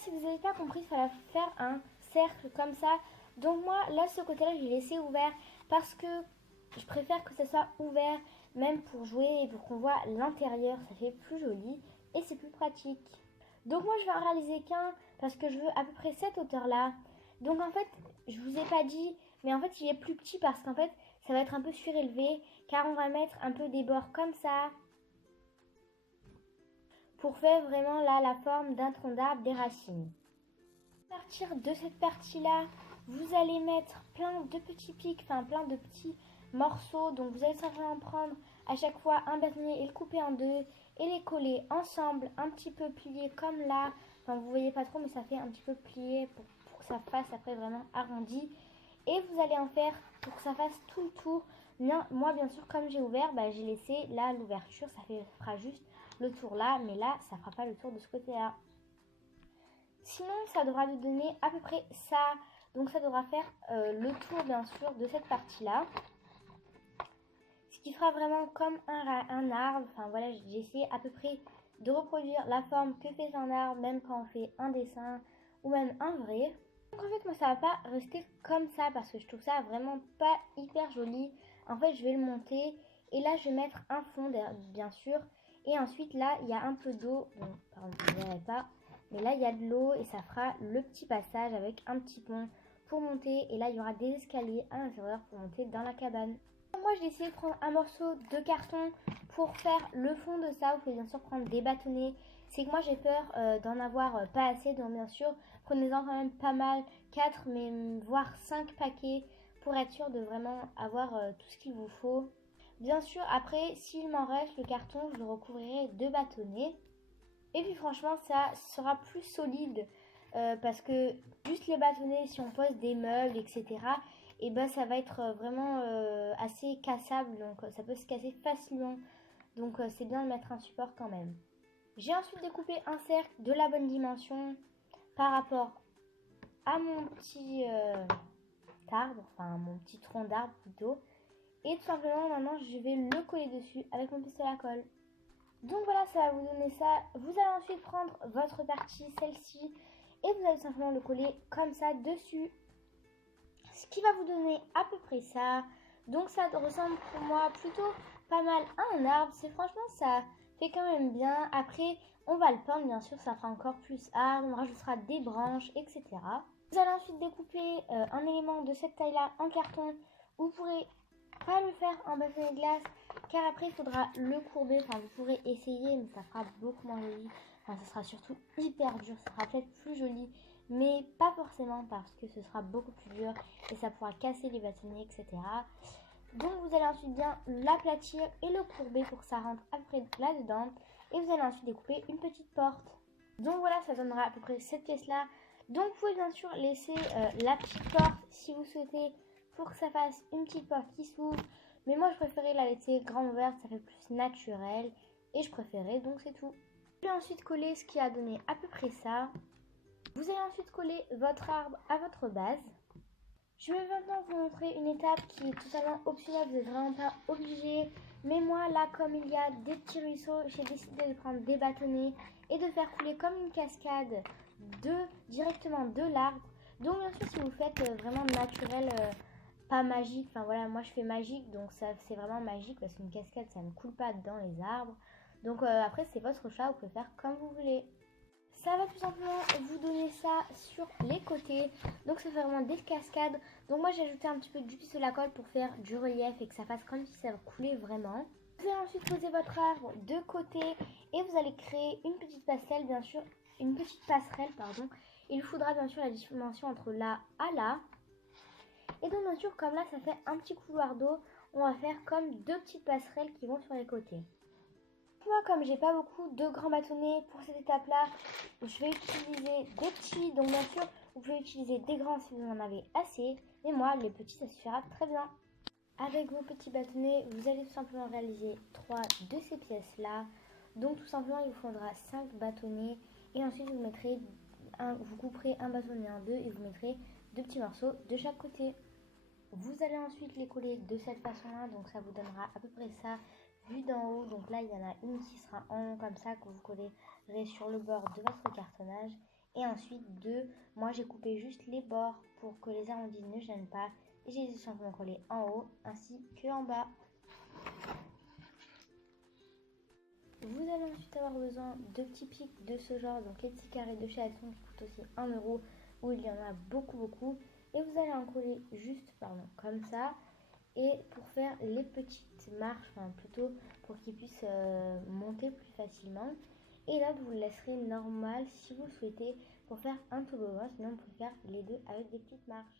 si vous n'avez pas compris, il fallait faire un cercle comme ça. Donc moi, là, ce côté-là, je l'ai laissé ouvert parce que je préfère que ça soit ouvert, même pour jouer et pour qu'on voit l'intérieur. Ça fait plus joli et c'est plus pratique. Donc moi, je vais en réaliser qu'un parce que je veux à peu près cette hauteur-là. Donc en fait, je vous ai pas dit, mais en fait, il est plus petit parce qu'en fait, ça va être un peu surélevé, car on va mettre un peu des bords comme ça pour faire vraiment là la forme d'un tronc d'arbre, des racines. À partir de cette partie-là, vous allez mettre plein de petits pics, enfin plein de petits morceaux. Donc vous allez simplement prendre à chaque fois un bâtonnet et le couper en deux et les coller ensemble, un petit peu plié comme là. Enfin vous voyez pas trop, mais ça fait un petit peu plié pour que ça fasse après vraiment arrondi. Et vous allez en faire pour que ça fasse tout le tour. Moi bien sûr comme j'ai ouvert, j'ai laissé là l'ouverture, ça fera juste le tour là, mais là ça fera pas le tour de ce côté là. Sinon ça devra nous donner à peu près ça, donc ça devra faire le tour bien sûr de cette partie là, ce qui fera vraiment comme un arbre. Enfin voilà, j'ai essayé à peu près de reproduire la forme que fait un arbre, même quand on fait un dessin ou même un vrai. Donc en fait moi ça va pas rester comme ça parce que je trouve ça vraiment pas hyper joli. En fait je vais le monter et là je vais mettre un fond bien sûr, et ensuite là il y a un peu d'eau, donc pardon vous ne verrez pas, mais là il y a de l'eau et ça fera le petit passage avec un petit pont pour monter, et là il y aura des escaliers à l'intérieur pour monter dans la cabane. Moi j'ai essayé de prendre un morceau de carton pour faire le fond de ça. Vous pouvez bien sûr prendre des bâtonnets. C'est que moi j'ai peur d'en avoir pas assez, donc bien sûr prenez-en quand même pas mal, 4 mais voire 5 paquets pour être sûr de vraiment avoir tout ce qu'il vous faut. Bien sûr après s'il m'en reste le carton, je le recouvrirai de bâtonnets. Et puis franchement ça sera plus solide parce que juste les bâtonnets, si on pose des meubles etc, et ça va être vraiment assez cassable, donc ça peut se casser facilement, donc c'est bien de mettre un support quand même. J'ai ensuite découpé un cercle de la bonne dimension par rapport à mon petit arbre, enfin mon petit tronc d'arbre plutôt, et tout simplement maintenant je vais le coller dessus avec mon pistolet à colle. Donc voilà, ça va vous donner ça. Vous allez ensuite prendre votre partie, celle-ci, et vous allez simplement le coller comme ça dessus, ce qui va vous donner à peu près ça. Donc ça ressemble pour moi plutôt pas mal à un arbre. C'est franchement, ça fait quand même bien. Après on va le peindre bien sûr, ça fera encore plus arbre, on rajoutera des branches etc. Vous allez ensuite découper un élément de cette taille là en carton. Vous pourrez pas le faire en bâtonnet de glace car après il faudra le courber. Enfin vous pourrez essayer mais ça fera beaucoup moins joli. Enfin ça sera surtout hyper dur, ça sera peut-être plus joli mais pas forcément parce que ce sera beaucoup plus dur et ça pourra casser les bâtonnets etc. Donc vous allez ensuite bien l'aplatir et le courber pour que ça rentre après là dedans, et vous allez ensuite découper une petite porte. Donc voilà, ça donnera à peu près cette pièce là. Donc vous pouvez bien sûr laisser la petite porte si vous souhaitez pour que ça fasse une petite porte qui s'ouvre, mais moi je préférais la laisser grande ouverte, ça fait plus naturel et je préférais, donc c'est tout. Je vais ensuite coller ce qui a donné à peu près ça. Vous allez ensuite coller votre arbre à votre base. Je vais maintenant vous montrer une étape qui est totalement optionnelle, vous n'êtes vraiment pas obligé. Mais moi là, comme il y a des petits ruisseaux, j'ai décidé de prendre des bâtonnets et de faire couler comme une cascade directement de l'arbre. Donc bien sûr si vous faites vraiment naturel, pas magique, enfin voilà moi je fais magique, donc ça c'est vraiment magique parce qu'une cascade ça ne coule pas dans les arbres. Donc après c'est votre choix, vous pouvez faire comme vous voulez. Ça va tout simplement vous donner ça sur les côtés, donc ça fait vraiment des cascades. Donc moi j'ai ajouté un petit peu du pistolet à colle pour faire du relief et que ça fasse comme si ça coulait vraiment. Vous allez ensuite poser votre arbre de côté et vous allez créer une petite passerelle, bien sûr, une petite passerelle pardon. Il faudra bien sûr la dimension entre là à là. Et donc bien sûr comme là ça fait un petit couloir d'eau, on va faire comme deux petites passerelles qui vont sur les côtés. Moi, comme j'ai pas beaucoup de grands bâtonnets pour cette étape-là, je vais utiliser des petits. Donc bien sûr, vous pouvez utiliser des grands si vous en avez assez. Mais moi, les petits, ça suffira très bien. Avec vos petits bâtonnets, vous allez tout simplement réaliser 3 de ces pièces-là. Donc tout simplement, il vous faudra 5 bâtonnets. Et ensuite, vous couperez un bâtonnet en deux et vous mettrez 2 petits morceaux de chaque côté. Vous allez ensuite les coller de cette façon-là. Donc ça vous donnera à peu près ça. Vue d'en haut, donc là il y en a une qui sera en haut comme ça que vous collerez sur le bord de votre cartonnage, Et ensuite moi j'ai coupé juste les bords pour que les arrondis ne gênent pas. Et j'ai simplement collé en haut ainsi qu'en bas. Vous allez ensuite avoir besoin de petits pics de ce genre, donc les petits carrés de chez Alton qui coûtent aussi 1 euro, où il y en a beaucoup. Et vous allez en coller juste, comme ça. Et pour faire les petites marches, enfin plutôt pour qu'ils puissent monter plus facilement. Et là, vous le laisserez normal si vous le souhaitez pour faire un toboggan, sinon on peut faire les deux avec des petites marches.